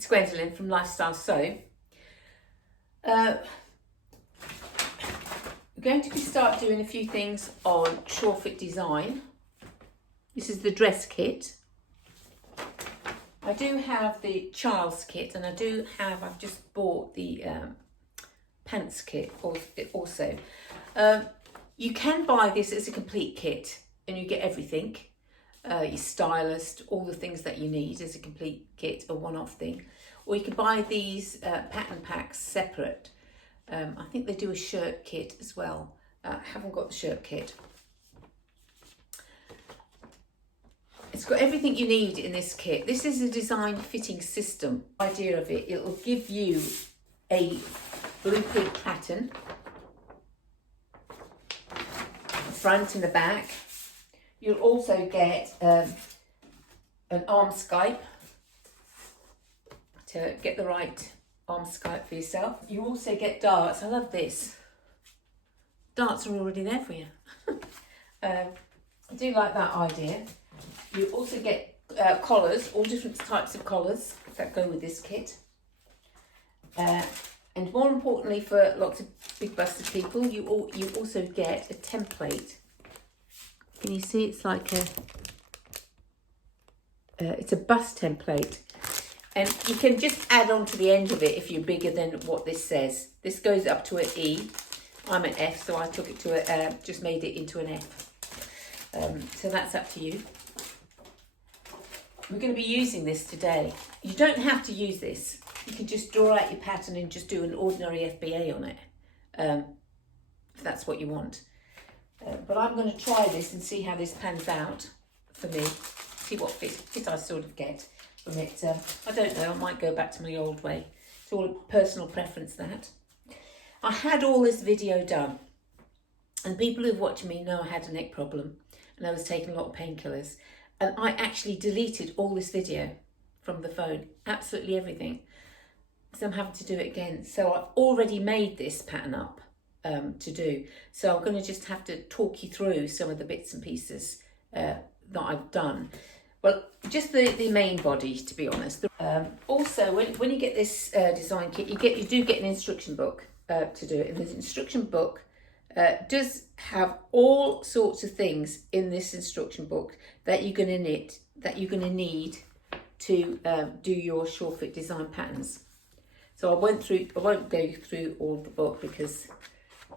It's Gwendolyn from Lifestyle Sew. We're going to start doing a few things on Shorefit Design. This is the dress kit. I do have the child's kit, and I've just bought the pants kit also. You can buy this as a complete kit and you get everything. Your stylist, all the things that you need as a complete kit, a one-off thing. Or you can buy these pattern packs separate. I think they do a shirt kit as well. I haven't got the shirt kit. It's got everything you need in this kit. This is a design fitting system. The idea of it, it will give you a blueprint pattern, the front and the back. You'll also get an arm scape to get the right arm scape for yourself. You also get darts. I love this. Darts are already there for you. I do like that idea. You also get collars, all different types of collars that go with this kit. And more importantly, for lots of big busted people, you also get a template. Can you see? It's like it's a bust template, and you can just add on to the end of it if you're bigger than what this says. This goes up to an E. I'm an F, so I took it to just made it into an F. So that's up to you. We're going to be using this today. You don't have to use this. You can just draw out your pattern and just do an ordinary FBA on it, if that's what you want. But I'm going to try this and see how this pans out for me. See what fit I sort of get from it. I don't know, I might go back to my old way. It's all a personal preference, that. I had all this video done. And people who've watched me know I had a neck problem. And I was taking a lot of painkillers. And I actually deleted all this video from the phone. Absolutely everything. So I'm having to do it again. So I've already made this pattern up. To do. So I'm going to just have to talk you through some of the bits and pieces that I've done. Well, just the main body, to be honest. Also, when you get this design kit, you do get an instruction book to do it. And the instruction book does have all sorts of things in this instruction book that you're going to need to do your Shorefit design patterns. So I won't go through all the book because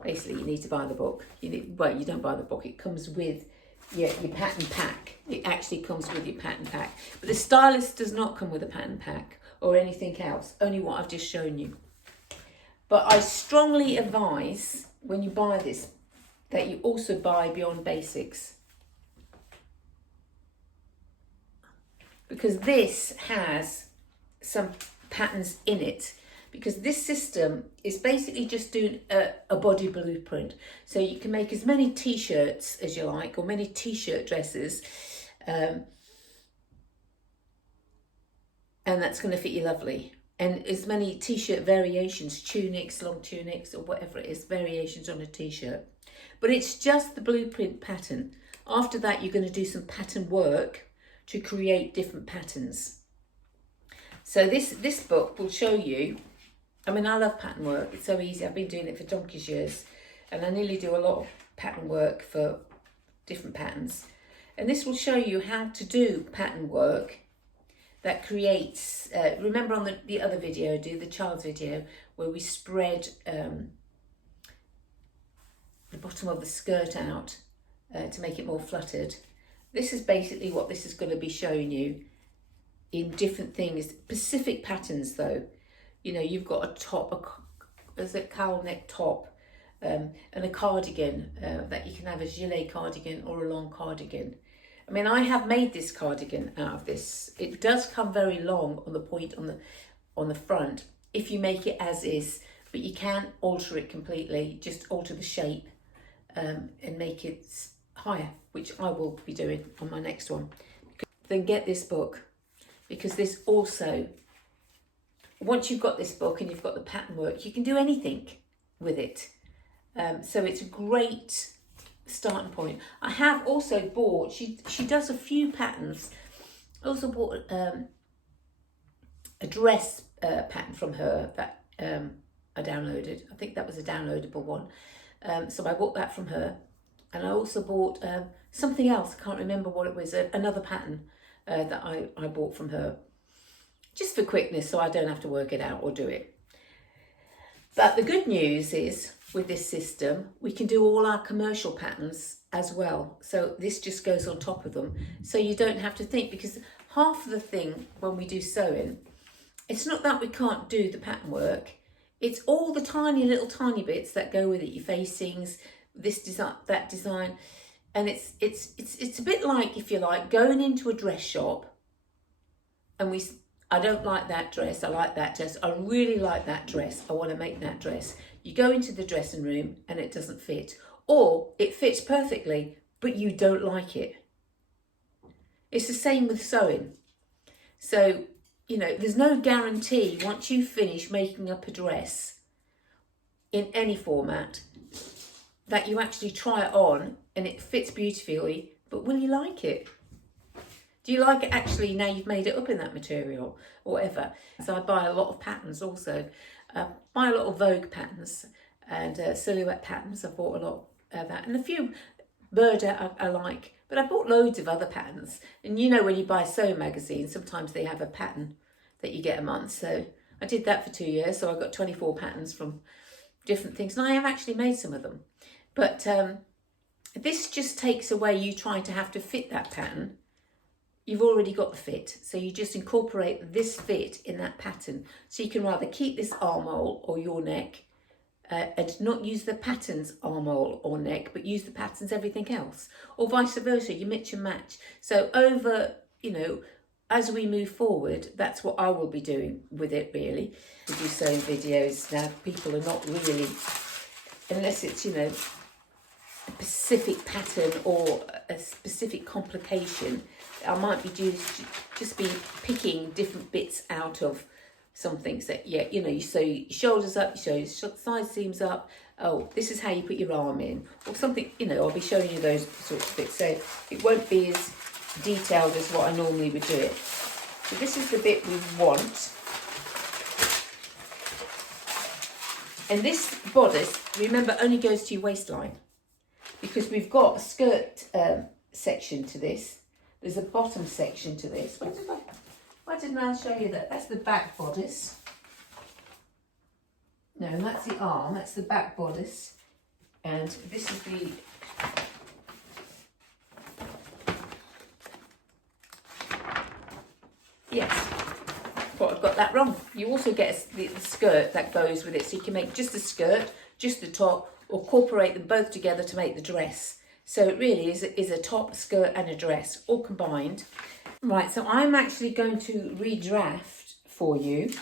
basically you need to buy the book. You don't buy the book. It comes with your pattern pack. It actually comes with your pattern pack. But the stylist does not come with a pattern pack or anything else, only what I've just shown you. But I strongly advise when you buy this that you also buy Beyond Basics. Because this has some patterns in it. Because this system is basically just doing a body blueprint. So you can make as many t-shirts as you like, or many t-shirt dresses. And that's going to fit you lovely. And as many t-shirt variations, tunics, long tunics, or whatever it is, variations on a t-shirt. But it's just the blueprint pattern. After that, you're going to do some pattern work to create different patterns. So this book will show you. I mean, I love pattern work. It's so easy. I've been doing it for donkey's years. And I nearly do a lot of pattern work for different patterns. And this will show you how to do pattern work that creates... remember on the other video, the child's video, where we spread the bottom of the skirt out to make it more fluttered. This is basically what this is going to be showing you in different things. Specific patterns, though. You know, you've got a top, a cowl neck top, and a cardigan that you can have a gilet cardigan or a long cardigan. I mean, I have made this cardigan out of this. It does come very long on the point on the front if you make it as is, but you can alter it completely. Just alter the shape and make it higher, which I will be doing on my next one. Then get this book, because this also. Once you've got this book and you've got the pattern work, you can do anything with it. So it's a great starting point. I have also bought, she does a few patterns. I also bought a dress pattern from her that I downloaded. I think that was a downloadable one. So I bought that from her. And I also bought something else. I can't remember what it was. Another pattern that I bought from her. Just for quickness, so I don't have to work it out or do it. But the good news is, with this system, we can do all our commercial patterns as well. So this just goes on top of them. So you don't have to think, because half of the thing when we do sewing, it's not that we can't do the pattern work. It's all the tiny bits that go with it. Your facings, this design, that design. And it's a bit like, if you like, going into a dress shop and I don't like that dress, I like that dress, I really like that dress, I want to make that dress. You go into the dressing room and it doesn't fit, or it fits perfectly, but you don't like it. It's the same with sewing. So, you know, there's no guarantee once you finish making up a dress in any format that you actually try it on and it fits beautifully, but will you like it? Do you like it actually now you've made it up in that material or whatever? So I buy a lot of patterns also. Buy a lot of Vogue patterns and silhouette patterns. I bought a lot of that. And a few Burda I like. But I bought loads of other patterns. And you know, when you buy sewing magazines, sometimes they have a pattern that you get a month. So I did that for 2 years. So I got 24 patterns from different things. And I have actually made some of them. But this just takes away you trying to have to fit that pattern. You've already got the fit, so you just incorporate this fit in that pattern. So you can rather keep this armhole or your neck and not use the pattern's armhole or neck, but use the pattern's everything else, or vice versa. You mix and match. So over, you know, as we move forward, that's what I will be doing with it really. We do sewing videos now. People are not really, unless it's, you know, a specific pattern or a specific complication, I might be just be picking different bits out of something. So yeah, you know, you sew your shoulders up, you sew your side seams up. Oh, this is how you put your arm in, or something. You know, I'll be showing you those sorts of bits. So it won't be as detailed as what I normally would do it. So this is the bit we want. And this bodice, remember, only goes to your waistline, because we've got a skirt section to this. There's a bottom section to this. Why didn't I show you that? That's the back bodice. No, that's the arm. That's the back bodice. And this is the... Yes, thought I've got that wrong. You also get the skirt that goes with it. So you can make just the skirt, just the top, or incorporate them both together to make the dress. So it really is a top, a skirt and a dress all combined. Right, so I'm actually going to redraft for you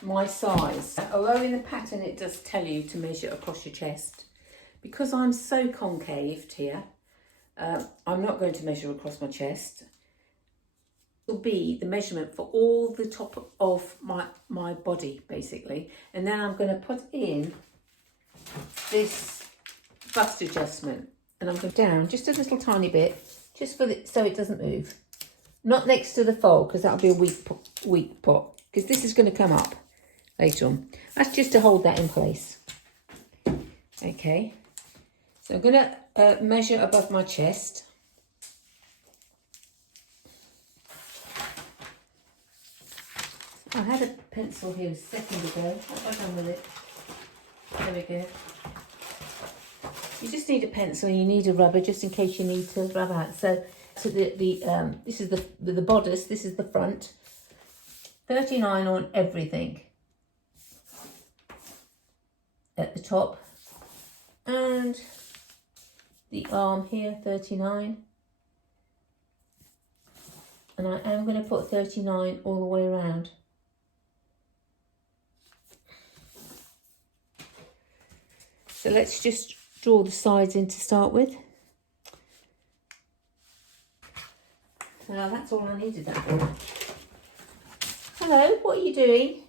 my size. Although in the pattern it does tell you to measure across your chest. Because I'm so concaved here, I'm not going to measure across my chest. It will be the measurement for all the top of my body, basically. And then I'm going to put in this bust adjustment. And I'm going down just a little tiny bit, just for so it doesn't move. Not next to the fold, because that'll be a weak pot. Because this is going to come up later on. That's just to hold that in place. Okay. So I'm going to measure above my chest. I had a pencil here a second ago. What have I done with it? There we go. You just need a pencil and you need a rubber just in case you need to rub out. So this is the bodice, this is the front. 39 on everything. At the top. And the arm here, 39. And I am going to put 39 all the way around. So let's just draw the sides in to start with. Now that's all I needed that for. Hello, what are you doing?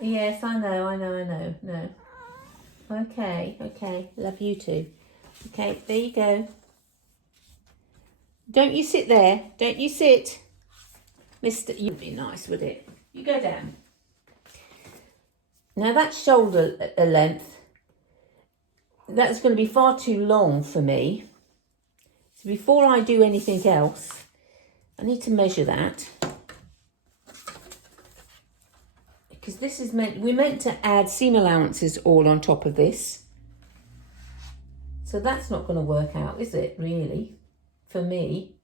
Yes, I know. No. Okay, love you too. Okay, there you go. Don't you sit there. Don't you sit. Mr. You'd be nice, would it? You go down. Now that shoulder length, that's going to be far too long for me. So before I do anything else, I need to measure that. Because this is we're meant to add seam allowances all on top of this. So that's not going to work out, is it, really, for me?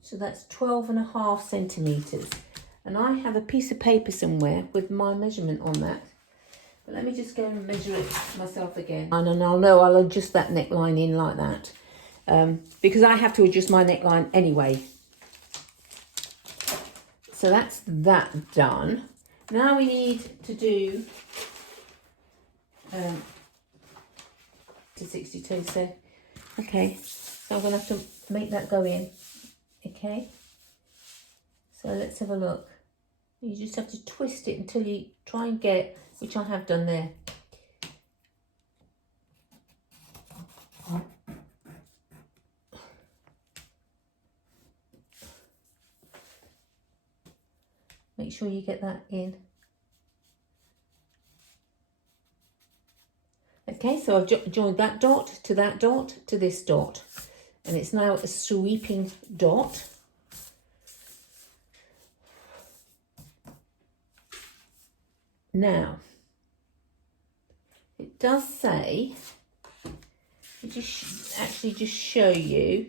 So that's 12.5 centimetres. And I have a piece of paper somewhere with my measurement on that. But let me just go and measure it myself again. And then I'll adjust that neckline in like that. Because I have to adjust my neckline anyway. So that's that done. Now we need to do to 62. So, okay. So I'm going to have to make that go in. Okay. So let's have a look. You just have to twist it until you try and get, which I have done there. Make sure you get that in. Okay, so I've joined that dot to this dot. And it's now a sweeping dot. Now, it does say, it just actually just show you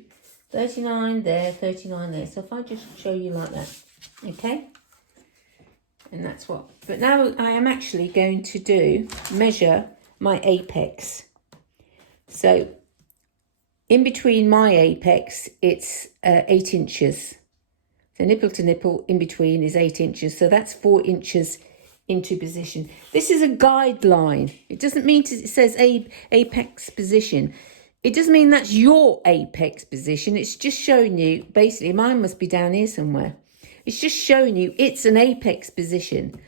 39 there, 39 there. So if I just show you like that, okay? And that's what, but now I am actually going to measure my apex. So in between my apex, it's 8 inches. So nipple to nipple in between is 8 inches. So that's 4 inches into position. This is a guideline. It doesn't mean it says apex position. It doesn't mean that's your apex position. It's just showing you, basically, mine must be down here somewhere. It's just showing you it's an apex position,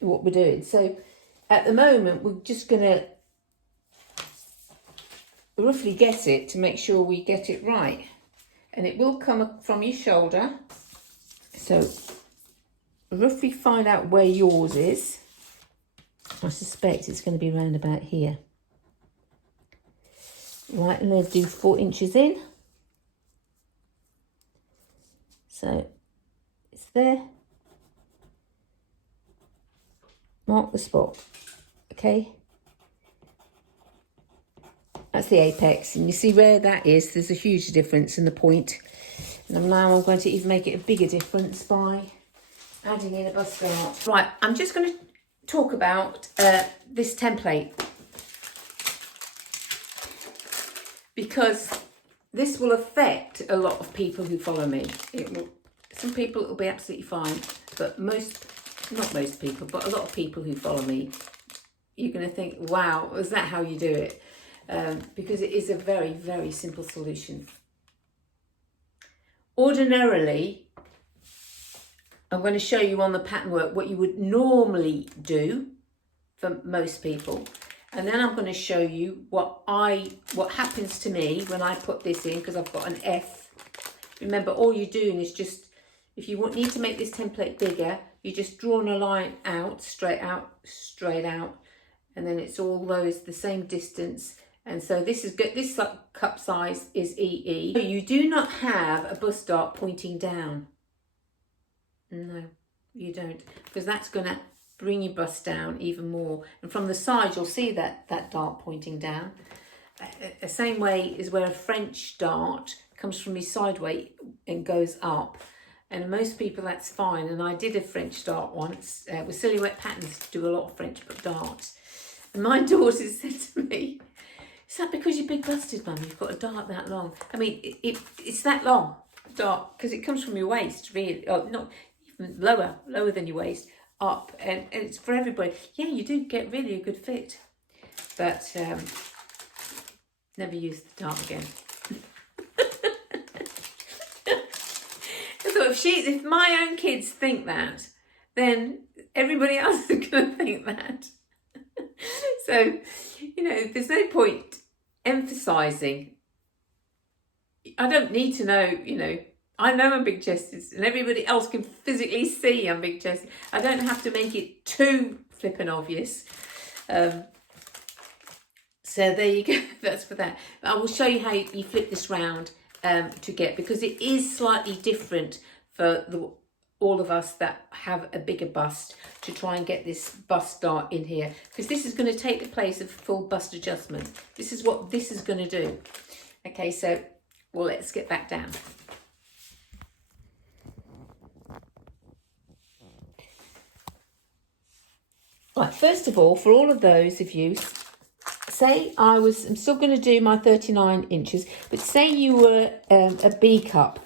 what we're doing. So at the moment, we're just going to roughly guess it to make sure we get it right. And it will come from your shoulder. So roughly find out where yours is. I suspect it's going to be around about here. Right, and let's do 4 inches in. So it's there. Mark the spot. Okay. That's the apex, and you see where that is. There's a huge difference in the point. And now I'm going to even make it a bigger difference by adding in a bust dart. Right, I'm just going to talk about this template, because this will affect a lot of people who follow me. It will, some people it will be absolutely fine, but not most people, but a lot of people who follow me, you're going to think, wow, is that how you do it? Because it is a very, very simple solution. Ordinarily, I'm going to show you on the pattern work what you would normally do for most people. And then I'm going to show you what happens to me when I put this in, because I've got an F. Remember, all you're doing is just, if you need to make this template bigger, you're just drawing a line out, straight out, and then it's all those the same distance. And so this is good. This cup size is EE. So you do not have a bust dart pointing down. No, you don't, because that's going to bring your bust down even more. And from the side, you'll see that dart pointing down. The same way is where a French dart comes from your sideway and goes up. And most people, that's fine. And I did a French dart once with Silhouette Patterns, do a lot of French darts. And my daughter said to me, "Is that because you're big busted, Mum? You've got a dart that long?" I mean, it's that long, dart, because it comes from your waist, really. Oh, not even lower than your waist, up. And it's for everybody. Yeah, you do get really a good fit. But never use the dart again. I thought, if my own kids think that, then everybody else is going to think that. So, there's no point emphasising. I don't need to know, I know I'm big chested, and everybody else can physically see I'm big chested. I don't have to make it too flippin' obvious. So there you go. That's for that. But I will show you how you flip this round to get, because it is slightly different for all of us that have a bigger bust, to try and get this bust dart in here, because this is going to take the place of full bust adjustment. This is what this is going to do. Okay, so well, let's get back down. Right, first of all, for all of those of you, say I'm still going to do my 39 inches, but say you were a B cup.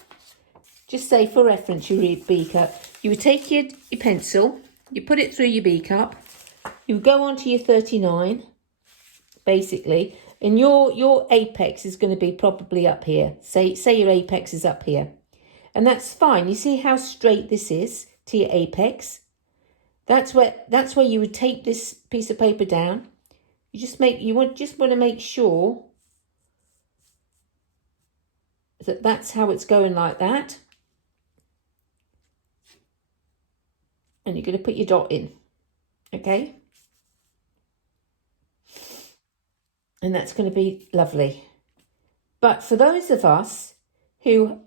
Just say for reference, you read B cup. You would take your pencil, you put it through your B cup, you would go on to your 39, basically, and your apex is going to be probably up here. Say your apex is up here. And that's fine. You see how straight this is to your apex? That's where you would take this piece of paper down. You just want to make sure that that's how it's going, like that. And you're going to put your dot in, okay? And that's going to be lovely. But for those of us who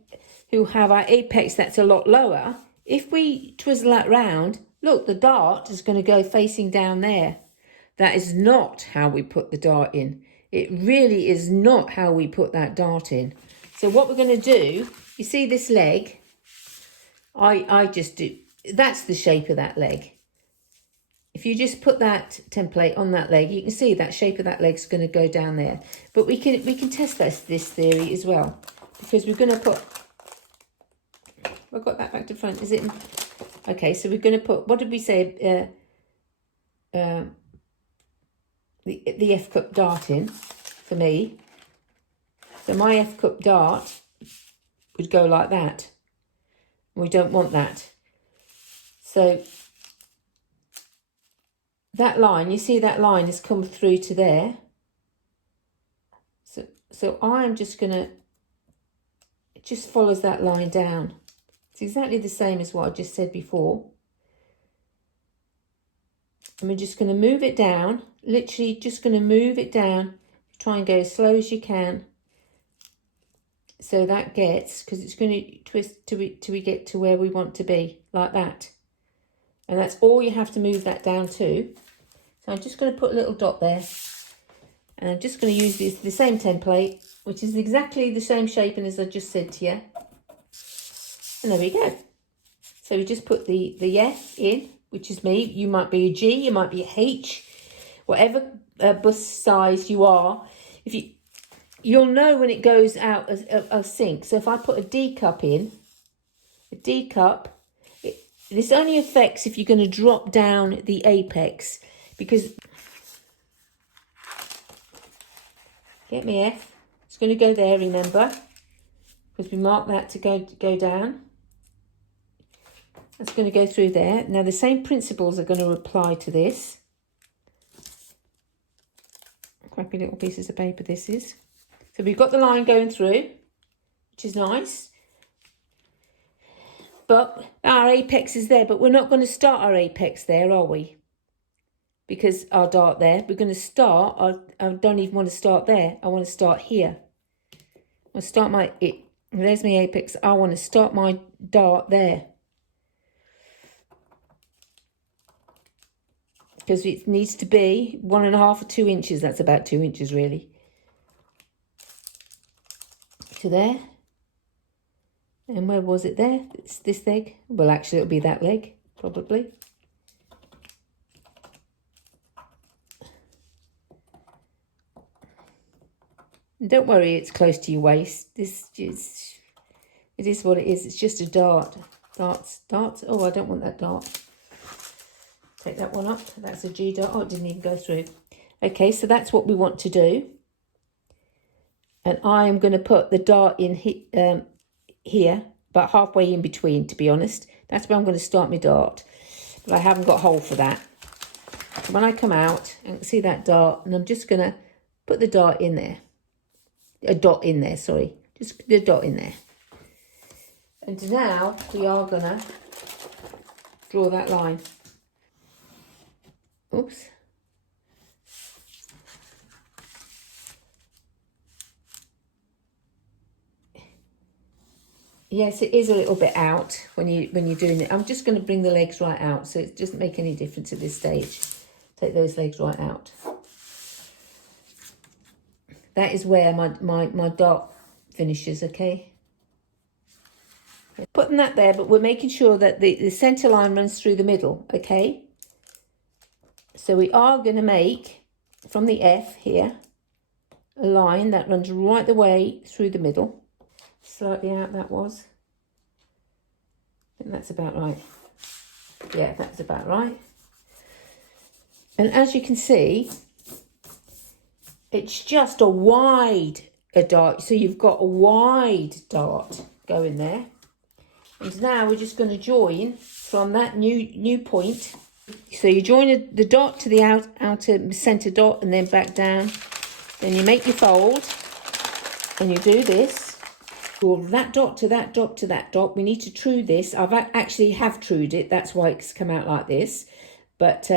have our apex that's a lot lower, if we twizzle that round, look, the dart is going to go facing down there. That is not how we put the dart in. It really is not how we put that dart in. So what we're going to do, you see this leg? I just do, that's the shape of that leg. If you just put that template on that leg, you can see that shape of that leg's going to go down there. But we can test this theory as well, because we're going to put, I've got that back to front, is it? Okay, so we're going to put, what did we say? The F cup dart in for me. So my F cup dart would go like that. We don't want that. So that line, you see that line has come through to there. So I'm just gonna, it just follows that line down. It's exactly the same as what I just said before. And we're just going to move it down, literally just going to move it down, try and go as slow as you can. So that gets, because it's going to twist till we get to where we want to be, like that. And that's all you have to move that down to. So I'm just going to put a little dot there. And I'm just going to use the same template, which is exactly the same shaping as I just said to you. And there we go. So we just put the F in, which is me. You might be a G, you might be a H, whatever bust size you are. You'll know when it goes out of sync. So if I put a D cup in, a D cup, this only affects if you're going to drop down the apex, because get me F. It's going to go there, remember, because we marked that to go down. That's going to go through there. Now the same principles are going to apply to this. Crappy little pieces of paper this is. So we've got the line going through, which is nice. But our apex is there, but we're not going to start our apex there, are we? Because our dart there, we're going to start, I don't even want to start there. I want to start here. I'll start there's my apex. I want to start my dart there. Because it needs to be 1.5 or 2 inches. That's about 2 inches, really. To there. And where was it there? It's this leg. Well, actually, it'll be that leg, probably. And don't worry, it's close to your waist. It is what it is. It's just a dart. Darts. Oh, I don't want that dart. Take that one up. That's a G dart. Oh, it didn't even go through. Okay, so that's what we want to do. And I am going to put the dart in here, about halfway in between, to be honest. That's where I'm going to start my dart. But I haven't got a hole for that. So when I come out, I can see that dart, and I'm just going to put the dart in there. A dot in there, sorry. Just the dot in there. And now we are gonna draw that line. Oops. Yes, it is a little bit out when you're doing it. I'm just going to bring the legs right out, so it doesn't make any difference at this stage. Take those legs right out. That is where my dot finishes, okay? Putting that there, but we're making sure that the centre line runs through the middle, okay? So we are going to make, from the F here, a line that runs right the way through the middle. Slightly out that was. I think that's about right. Yeah, that's about right. And as you can see, it's just a wide dart. So you've got a wide dart going there. And now we're just going to join from that new point. So you join the dot to the outer centre dot and then back down. Then you make your fold and you do this. Draw that dot to that dot to that dot. We need to true this. I've actually have trued it. That's why it's come out like this. But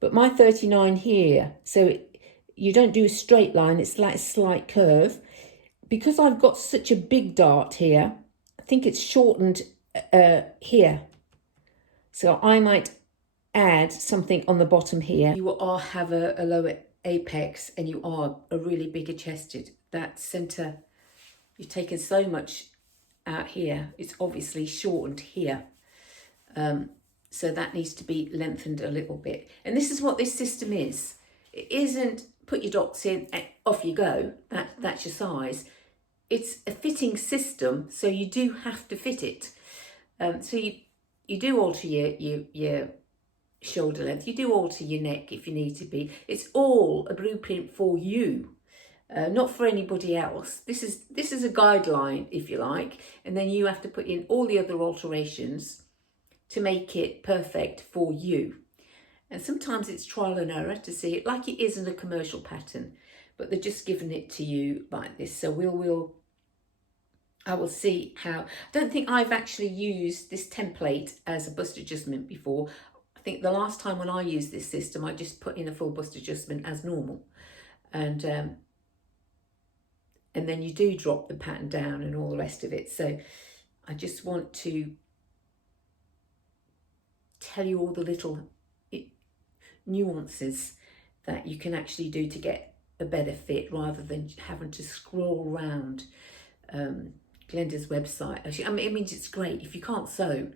my 39 here, so you don't do a straight line. It's like a slight curve. Because I've got such a big dart here, I think it's shortened here. So I might add something on the bottom here. You have a lower apex and you are a really bigger chested. That centre, you've taken so much out here. It's obviously shortened here. So that needs to be lengthened a little bit. And this is what this system is. It isn't put your dots in and off you go. That's your size. It's a fitting system, so you do have to fit it. So you do alter your shoulder length. You do alter your neck if you need to be. It's all a blueprint for you. Not for anybody else. This is a guideline, if you like, and then you have to put in all the other alterations to make it perfect for you. And sometimes it's trial and error to see it like it is in a commercial pattern, but they're just giving it to you like this. So I will see how. I don't think I've actually used this template as a bust adjustment before. I think the last time when I used this system, I just put in a full bust adjustment as normal, and then you do drop the pattern down and all the rest of it. So I just want to tell you all the little nuances that you can actually do to get a better fit rather than having to scroll around Glenda's website. Actually, I mean, it's great. If you can't sew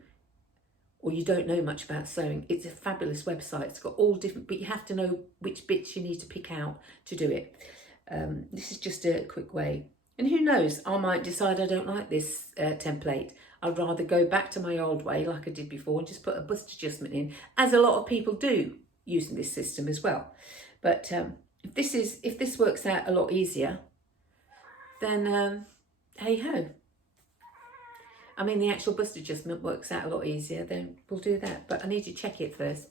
or you don't know much about sewing, it's a fabulous website. It's got all different, but you have to know which bits you need to pick out to do it. This is just a quick way. And who knows, I might decide I don't like this template. I'd rather go back to my old way like I did before and just put a bust adjustment in, as a lot of people do using this system as well. But if this works out a lot easier, then hey ho. I mean, the actual bust adjustment works out a lot easier, then we'll do that. But I need to check it first.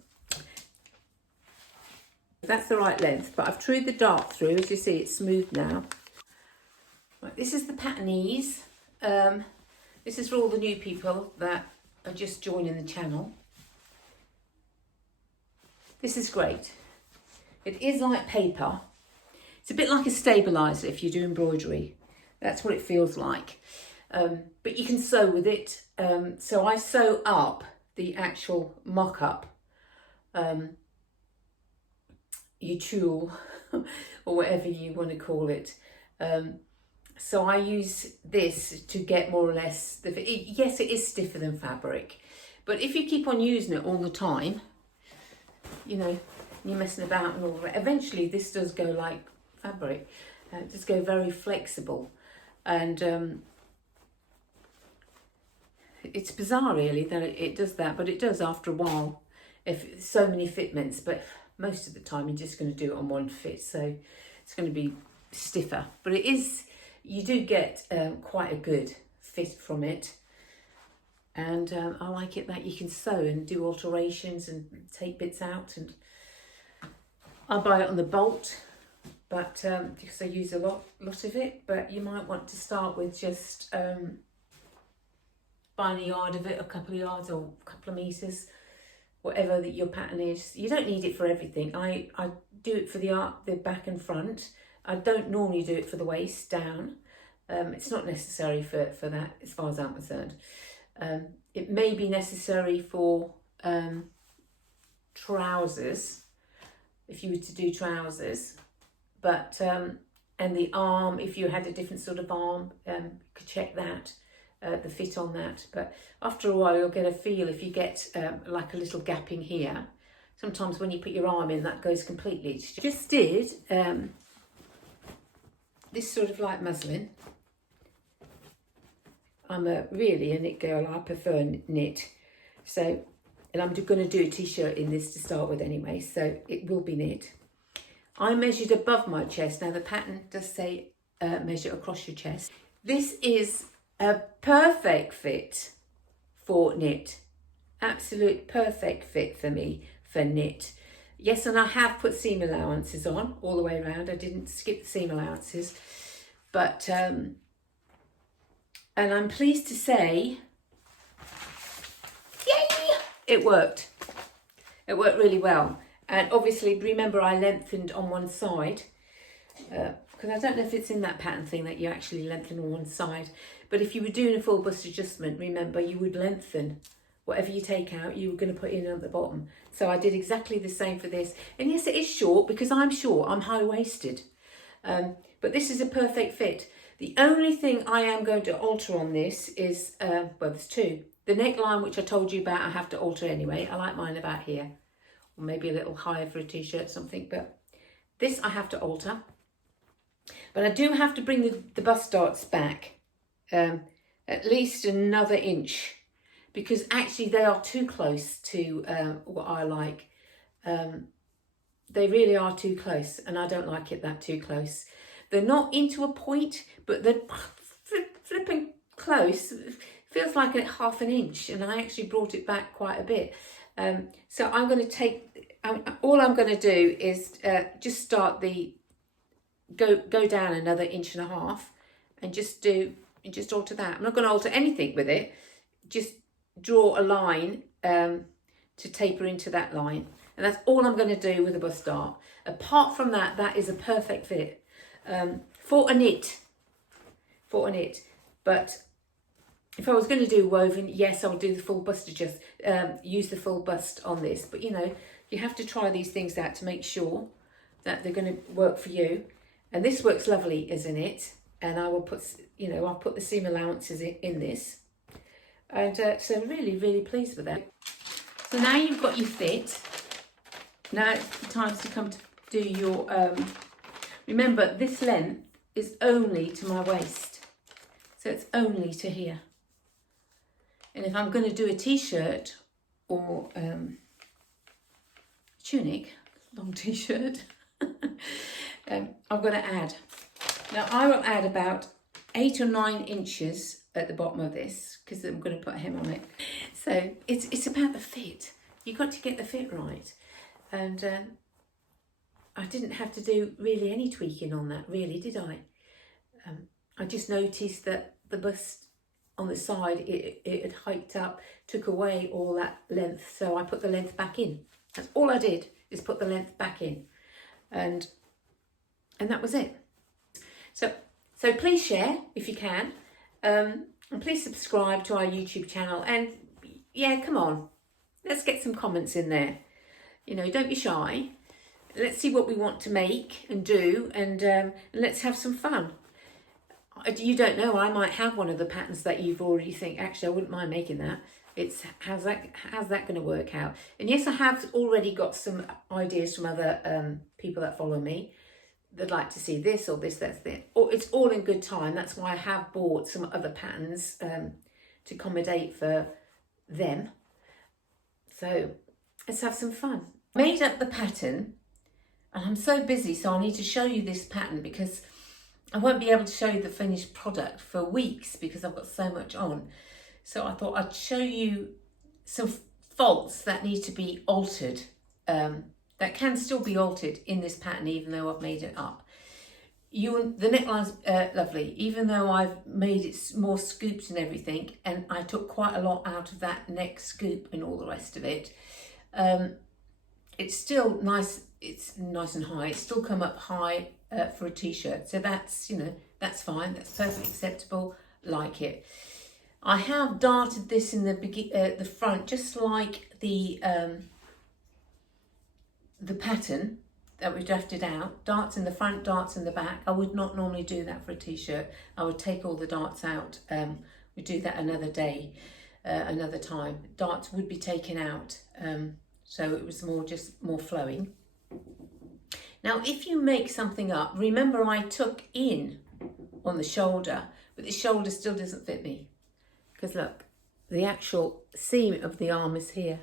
That's the right length, but I've trued the dart through. As you see, it's smooth now. Right, this is the pattern ease. This is for all the new people that are just joining the channel. This is great. It is like paper. It's a bit like a stabiliser if you do embroidery. That's what it feels like. But you can sew with it. So I sew up the actual mock-up, your tulle, or whatever you want to call it. So I use this to get more or less, yes, it is stiffer than fabric, but if you keep on using it all the time, you know, you're messing about and all that, eventually this does go like fabric. It does go very flexible, and it's bizarre really that it does that, but it does after a while, if so many fitments, but most of the time you're just going to do it on one fit, so it's going to be stiffer, but it is, you do get quite a good fit from it. And I like it that you can sew and do alterations and take bits out, and I buy it on the bolt, but because I use a lot of it. But you might want to start with just buying buying a yard of it, a couple of yards or a couple of metres, whatever that your pattern is. You don't need it for everything. I do it for the back and front. I don't normally do it for the waist down. It's not necessary for that as far as I'm concerned. It may be necessary for trousers, if you were to do trousers, but and the arm, if you had a different sort of arm, you could check that, the fit on that. But after a while you'll get a feel if you get like a little gap in here. Sometimes when you put your arm in, that goes completely. Just did this sort of light muslin. I'm really a knit girl. I prefer knit. So, and I'm going to do a t-shirt in this to start with anyway. So it will be knit. I measured above my chest. Now the pattern does say measure across your chest. This is a perfect fit for knit. Absolute perfect fit for me for knit. Yes, and I have put seam allowances on all the way around. I didn't skip the seam allowances, but and I'm pleased to say, yay, it worked. It worked really well. And obviously, remember I lengthened on one side, because I don't know if it's in that pattern thing that you actually lengthen on one side. But if you were doing a full bust adjustment, remember you would lengthen. Whatever you take out, you were going to put in at the bottom. So I did exactly the same for this. And yes, it is short because I'm short. I'm high-waisted. But this is a perfect fit. The only thing I am going to alter on this is, well, there's two. The neckline, which I told you about, I have to alter anyway. I like mine about here. Or maybe a little higher for a t-shirt or something. But this I have to alter. But I do have to bring the bust darts back at least another inch. Because actually they are too close to what I like. They really are too close, and I don't like it that too close. They're not into a point, but they're flipping close. It feels like a half an inch, and I actually brought it back quite a bit. So I'm going to take, all I'm going to do is just start go down another inch and a half, and just alter that. I'm not going to alter anything with it, just draw a line to taper into that line, and that's all I'm going to do with a bust dart. Apart from that, that is a perfect fit for a knit. But if I was going to do woven, yes, I would do the full bust adjust, use the full bust on this. But you know, you have to try these things out to make sure that they're going to work for you. And this works lovely as a knit, and I will put, you know, I'll put the seam allowances in this. And so really, really pleased with that. So now you've got your fit. Now it's the time to come to do your, remember this length is only to my waist. So it's only to here. And if I'm going to do a t-shirt or tunic, long t-shirt, I'm going to add. Now I will add about 8 or 9 inches at the bottom of this, because I'm going to put a hem on it. So it's about the fit. You've got to get the fit right. And I didn't have to do really any tweaking on that, really, did I? I just noticed that the bust on the side, it had hiked up, took away all that length, so I put the length back in. That's all I did, is put the length back in. And that was it. So please share if you can. And please subscribe to our YouTube channel, and yeah, come on, let's get some comments in there. You know, don't be shy. Let's see what we want to make and do, and let's have some fun. You don't know, I might have one of the patterns that you've already think, actually I wouldn't mind making that. It's how's that going to work out? And yes, I have already got some ideas from other people that follow me. They'd like to see this or this, that's it. Or it's all in good time. That's why I have bought some other patterns to accommodate for them. So let's have some fun. Made up the pattern, and I'm so busy, so I need to show you this pattern because I won't be able to show you the finished product for weeks because I've got so much on. So I thought I'd show you some faults that need to be altered. That can still be altered in this pattern even though I've made it up. the neckline's lovely, even though I've made it more scooped and everything, and I took quite a lot out of that neck scoop and all the rest of it. It's still nice. It's nice and high. It's still come up high for a t-shirt, so that's, you know, that's fine. That's perfectly acceptable. Like it. I have darted this in the front, just like the pattern that we drafted out. Darts in the front, darts in the back. I would not normally do that for a t-shirt. I would take all the darts out. We do that another day, another time. Darts would be taken out, so it was more flowing. Now, if you make something up, remember I took in on the shoulder, but the shoulder still doesn't fit me. Because look, the actual seam of the arm is here.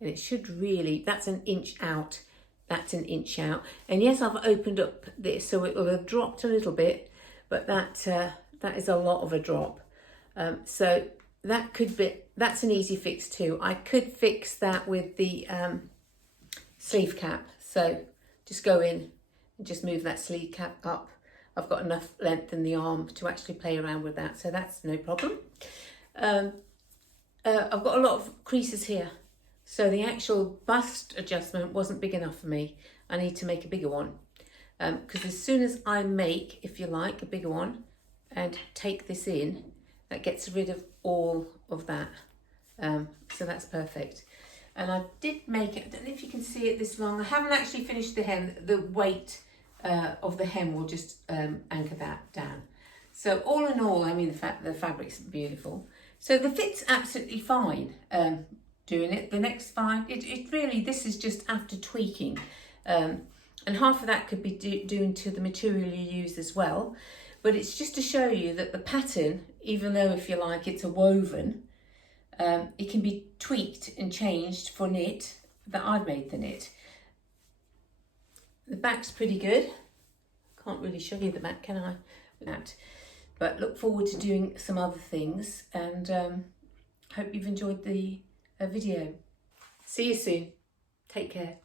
And it should really, that's an inch out. That's an inch out. And yes, I've opened up this, so it will have dropped a little bit, but that is a lot of a drop. So that's an easy fix too. I could fix that with the sleeve cap. So just go in and just move that sleeve cap up. I've got enough length in the arm to actually play around with that, so that's no problem. I've got a lot of creases here, so the actual bust adjustment wasn't big enough for me. I need to make a bigger one, because as soon as I make, if you like, a bigger one and take this in, that gets rid of all of that. So that's perfect. And I did make it, I don't know if you can see it this long. I haven't actually finished the hem. The weight of the hem will just anchor that down. So all in all, I mean, the fabric's beautiful. So the fit's absolutely fine doing it. The neck's fine. It really, this is just after tweaking. And half of that could be doing to the material you use as well. But it's just to show you that the pattern, even though, if you like, it's a woven, it can be tweaked and changed for knit, that I've made the knit. The back's pretty good. Can't really show you the back, can I? That. But look forward to doing some other things, and hope you've enjoyed the video. See you soon. Take care.